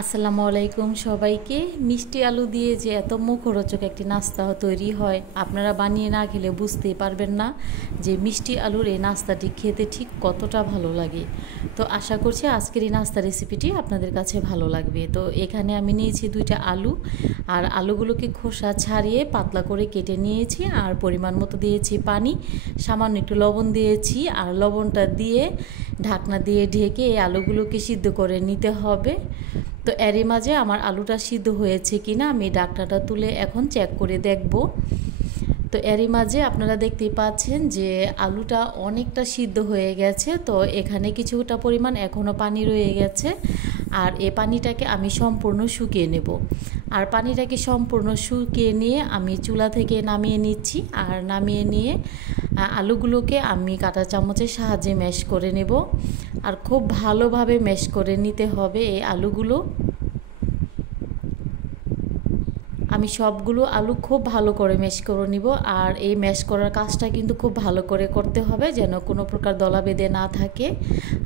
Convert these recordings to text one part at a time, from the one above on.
আসসালামু আলাইকুম সবাইকে। মিষ্টি আলু দিয়ে যে এত মুখরোচক একটি নাস্তা তৈরি হয়, আপনারা বানিয়ে না খেলে বুঝতেই পারবেন না যে মিষ্টি আলুর এই নাস্তাটি খেতে ঠিক কতটা ভালো লাগে। তো আশা করছি আজকের এই নাস্তা রেসিপিটি আপনাদের কাছে ভালো লাগবে। তো এখানে আমি নিয়েছি 2টা আলু, আর আলুগুলোকে খোসা ছাড়িয়ে পাতলা করে কেটে নিয়েছি, আর পরিমাণ মতো দিয়েছি পানি, সামান্য একটু লবণ দিয়েছি, আর লবণটা দিয়ে ঢাকনা দিয়ে ঢেকে এই আলুগুলোকে সিদ্ধ করে নিতে হবে। তো এরই মাঝে আমার আলুটা সিদ্ধ হয়েছে কিনা আমি ঢাকনাটা তুলে এখন চেক করে দেখব। তো এরই মাঝে আপনারা দেখতেই পাচ্ছেন যে আলুটা অনেকটা সিদ্ধ হয়ে গেছে। তো এখানে কিছুটা পরিমাণ এখনও পানি রয়ে গেছে, আর এই পানিটাকে আমি সম্পূর্ণ শুকিয়ে নেব। আর পানিটাকে সম্পূর্ণ শুকিয়ে নিয়ে আমি চুলা থেকে নামিয়ে নিচ্ছি, আর নামিয়ে নিয়ে আলুগুলোকে আমি কাঁটা চামচের সাহায্যে ম্যাশ করে নেব। আর খুব ভালোভাবে ম্যাশ করে নিতে হবে এই আলুগুলো। আমি সবগুলো আলু খুব ভালো করে ম্যাশ করে নিব, আর এই ম্যাশ করার কাজটা কিন্তু খুব ভালো করে করতে হবে যেন কোনো প্রকার দলা বেঁধে না থাকে।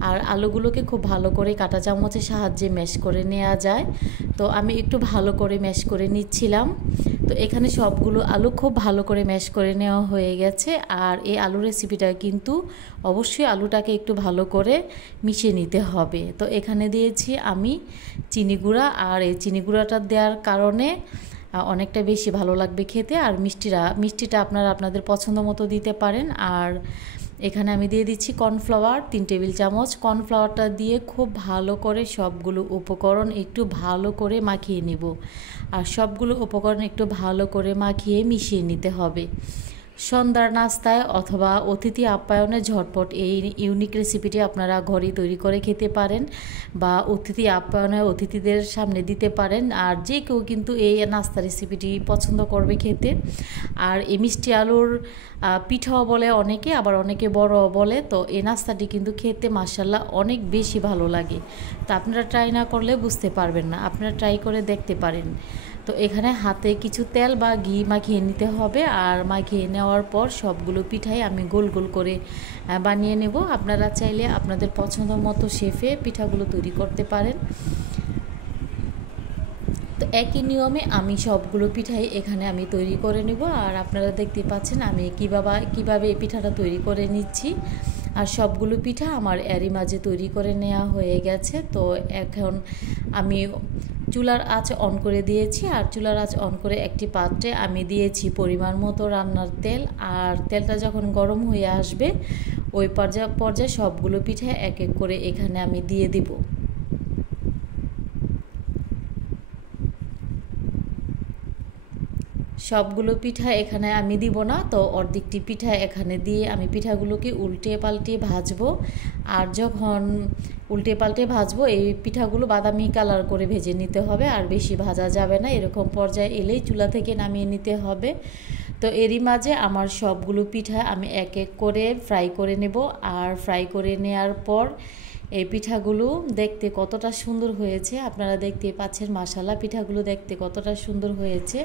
আর আলুগুলোকে খুব ভালো করে কাঁটা চামচের সাহায্যে ম্যাশ করে নেওয়া যায়। তো আমি একটু ভালো করে ম্যাশ করে নিচ্ছিলাম। তো এখানে সবগুলো আলু খুব ভালো করে ম্যাশ করে নেওয়া হয়ে গেছে। আর এই আলু রেসিপিটা কিন্তু অবশ্যই আলুটাকে একটু ভালো করে মিশিয়ে নিতে হবে। তো এখানে দিয়েছি আমি চিনি গুঁড়া, আর এই চিনি গুঁড়াটা দেওয়ার কারণে অনেকটা বেশি ভালো লাগবে খেতে। আর মিষ্টিটা আপনারা আপনাদের পছন্দ মতো দিতে পারেন। আর এখানে আমি দিয়ে দিচ্ছি কর্নফ্লাওয়ার 3 টেবিল চামচ। কর্নফ্লাওয়ারটা দিয়ে খুব ভালো করে সবগুলো উপকরণ একটু ভালো করে মাখিয়ে নিব, আর সবগুলো উপকরণ একটু ভালো করে মাখিয়ে মিশিয়ে নিতে হবে। সন্ধ্যার নাস্তায় অথবা অতিথি আপ্যায়নে ঝটপট এই ইউনিক রেসিপিটি আপনারা ঘরেই তৈরি করে খেতে পারেন, বা অতিথি আপ্যায়নে অতিথিদের সামনে দিতে পারেন। আর যে কেউ কিন্তু এই নাস্তা রেসিপিটি পছন্দ করবে খেতে। আর এই মিষ্টি আলুর পিঠাও বলে অনেকে, আবার অনেকে বড়ও বলে। তো এই নাস্তাটি কিন্তু খেতে মাশাআল্লাহ অনেক বেশি ভালো লাগে। তো আপনারা ট্রাই না করলে বুঝতে পারবেন না, আপনারা ট্রাই করে দেখতে পারেন। তো এখানে হাতে কিছু তেল বা ঘি মাখিয়ে নিতে হবে, আর মাখিয়ে নেওয়ার পর সবগুলো পিঠাই আমি গোল গোল করে বানিয়ে নেব। আপনারা চাইলে আপনাদের পছন্দ মতো শেপে পিঠাগুলো তৈরি করতে পারেন। তো একই নিয়মে আমি সবগুলো পিঠাই এখানে আমি তৈরি করে নেব। আর আপনারা দেখতে পাচ্ছেন আমি কিভাবে এই পিঠাটা তৈরি করে নিচ্ছি। আর সবগুলো পিঠা আমার এরই মাঝে তৈরি করে নেওয়া হয়ে গেছে। তো এখন আমি চুলার আঁচ অন করে দিয়েছি, আর চুলার আঁচ অন করে একটি পাত্রে আমি দিয়েছি পরিমাণ মতো রান্নার তেল। আর তেলটা যখন গরম হয়ে আসবে ওই পর্যায়ে সবগুলো পিঠা এক এক করে এখানে আমি দিয়ে দিব। সবগুলো পিঠা এখানে আমি দিব না, তো অর্ধেকটি পিঠা এখানে দিয়ে আমি পিঠাগুলোকে উল্টে পাল্টে ভাজবো। আর যখন উল্টে পাল্টে ভাজবো এই পিঠাগুলো বাদামি কালার করে ভেজে নিতে হবে, আর বেশি ভাজা যাবে না। এরকম পর্যায়ে এলেই চুলা থেকে নামিয়ে নিতে হবে। তো এরই মাঝে আমার সবগুলো পিঠা আমি এক এক করে ফ্রাই করে নেব। আর ফ্রাই করে নেওয়ার পর এই পিঠাগুলো দেখতে কতটা সুন্দর হয়েছে আপনারা দেখতেই পাচ্ছেন। মাশাআল্লাহ পিঠাগুলো দেখতে কতটা সুন্দর হয়েছে,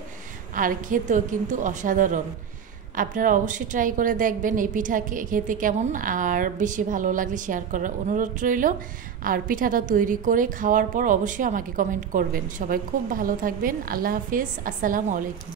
আর খেতেও কিন্তু অসাধারণ। আপনারা অবশ্যই ট্রাই করে দেখবেন এই পিঠা খেতে কেমন, আর বেশি ভালো লাগলে শেয়ার করার অনুরোধ রইল। আর পিঠাটা তৈরি করে খাওয়ার পর অবশ্যই আমাকে কমেন্ট করবেন। সবাই খুব ভালো থাকবেন। আল্লাহ হাফিজ, আসসালামু আলাইকুম।